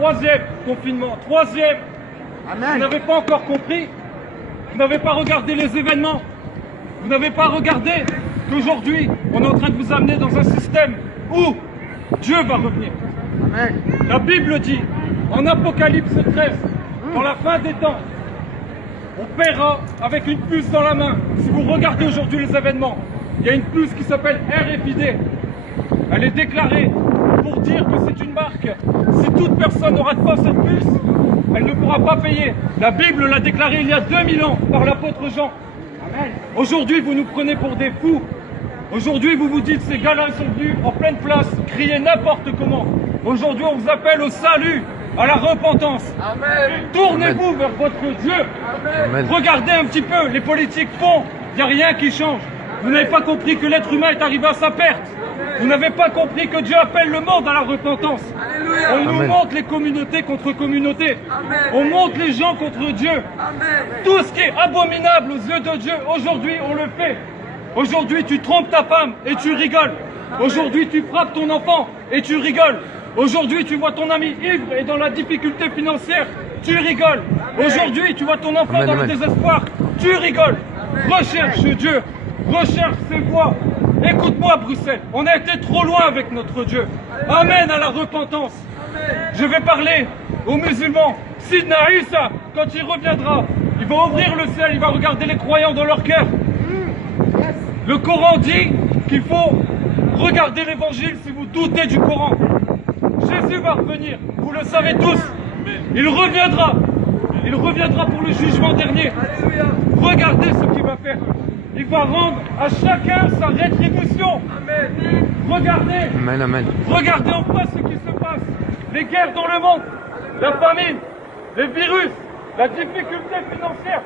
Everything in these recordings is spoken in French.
troisième confinement, troisième. Vous n'avez pas encore compris? Vous n'avez pas regardé les événements? Vous n'avez pas regardé qu'aujourd'hui, on est en train de vous amener dans un système où Dieu va revenir. Amen. La Bible dit, en Apocalypse 13, dans la fin des temps, on paiera avec une puce dans la main. Si vous regardez aujourd'hui les événements, il y a une puce qui s'appelle RFID. Elle est déclarée pour dire que c'est une marque. Si toute personne n'aura pas cette puce, elle ne pourra pas payer. La Bible l'a déclaré il y a 2000 ans par l'apôtre Jean. Aujourd'hui, vous nous prenez pour des fous. Aujourd'hui, vous vous dites, ces gars-là sont venus en pleine place, crier n'importe comment. Aujourd'hui, on vous appelle au salut, à la repentance. Amen. Tournez-vous vers votre Dieu. Amen. Regardez un petit peu, les politiques font, il n'y a rien qui change. Vous n'avez pas compris que l'être humain est arrivé à sa perte. Vous n'avez pas compris que Dieu appelle le monde à la repentance. Alléluia. On nous Amen. montre les communautés contre communautés. Amen. On montre les gens contre Dieu. Amen. Tout ce qui est abominable aux yeux de Dieu, aujourd'hui on le fait. Aujourd'hui tu trompes ta femme et tu rigoles. Aujourd'hui tu frappes ton enfant et tu rigoles. Aujourd'hui tu vois ton ami ivre et dans la difficulté financière, tu rigoles. Aujourd'hui tu vois ton enfant Amen, dans amen. le désespoir, tu rigoles. Recherche Dieu, recherche ses voies. Écoute-moi Bruxelles, on a été trop loin avec notre Dieu. Amen à la repentance. Je vais parler aux musulmans. Sidna Isa, quand il reviendra, il va ouvrir le ciel, il va regarder les croyants dans leur cœur. Le Coran dit qu'il faut regarder l'évangile si vous doutez du Coran. Jésus va revenir, vous le savez tous. Il reviendra. Il reviendra pour le jugement dernier. Regardez ce qu'il va faire. Il va rendre à chacun sa rétribution. Regardez. Amen, amen. Regardez en face ce qui se passe. Les guerres dans le monde, la famine, les virus, la difficulté financière.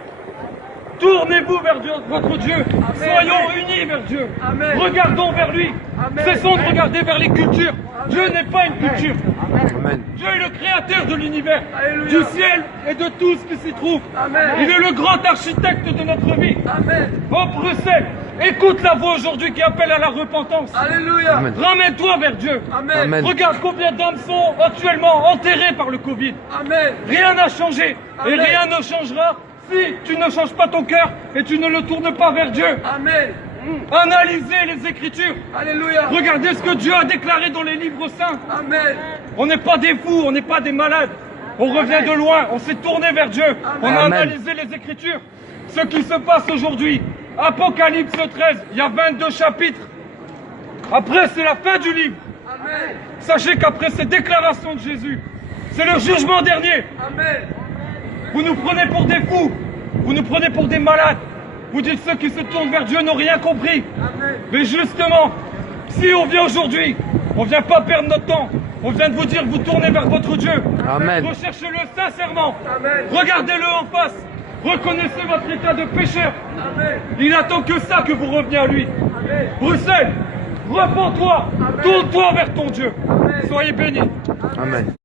Tournez-vous vers Dieu, votre Dieu. Soyons unis vers Dieu. Amen. Regardons vers lui. Amen. Cessons de regarder vers les cultures. Dieu n'est pas une culture. Amen. Dieu est le créateur de l'univers, Alléluia. du ciel et de tout ce qui s'y trouve. Amen. Il est le grand architecte de notre vie. Amen. Oh Bruxelles, écoute la voix aujourd'hui qui appelle à la repentance. Alléluia. Amen. Ramène-toi vers Dieu. Amen. Amen. Regarde combien d'âmes sont actuellement enterrés par le Covid. Amen. Rien n'a changé et Amen. rien ne changera si tu ne changes pas ton cœur et tu ne le tournes pas vers Dieu. Amen. Analysez les Écritures. Alléluia. Regardez ce que Dieu a déclaré dans les livres saints. Amen. On n'est pas des fous, on n'est pas des malades. On revient de loin, on s'est tourné vers Dieu. On a Amen. analysé les Écritures. Ce qui se passe aujourd'hui, Apocalypse 13, il y a 22 chapitres. Après, c'est la fin du livre. Amen. Sachez qu'après ces déclarations de Jésus, c'est le jugement dernier. Amen. Vous nous prenez pour des fous, vous nous prenez pour des malades. Vous dites ceux qui se tournent vers Dieu n'ont rien compris. Amen. Mais justement, si on vient aujourd'hui, on vient pas perdre notre temps. On vient de vous dire, vous tournez vers votre Dieu. Amen. Recherchez-le sincèrement. Amen. Regardez-le en face. Reconnaissez votre état de pécheur. Amen. Il attend que ça que vous reveniez à lui. Amen. Bruxelles, repens-toi. Amen. Tourne-toi vers ton Dieu. Amen. Soyez bénis. Amen.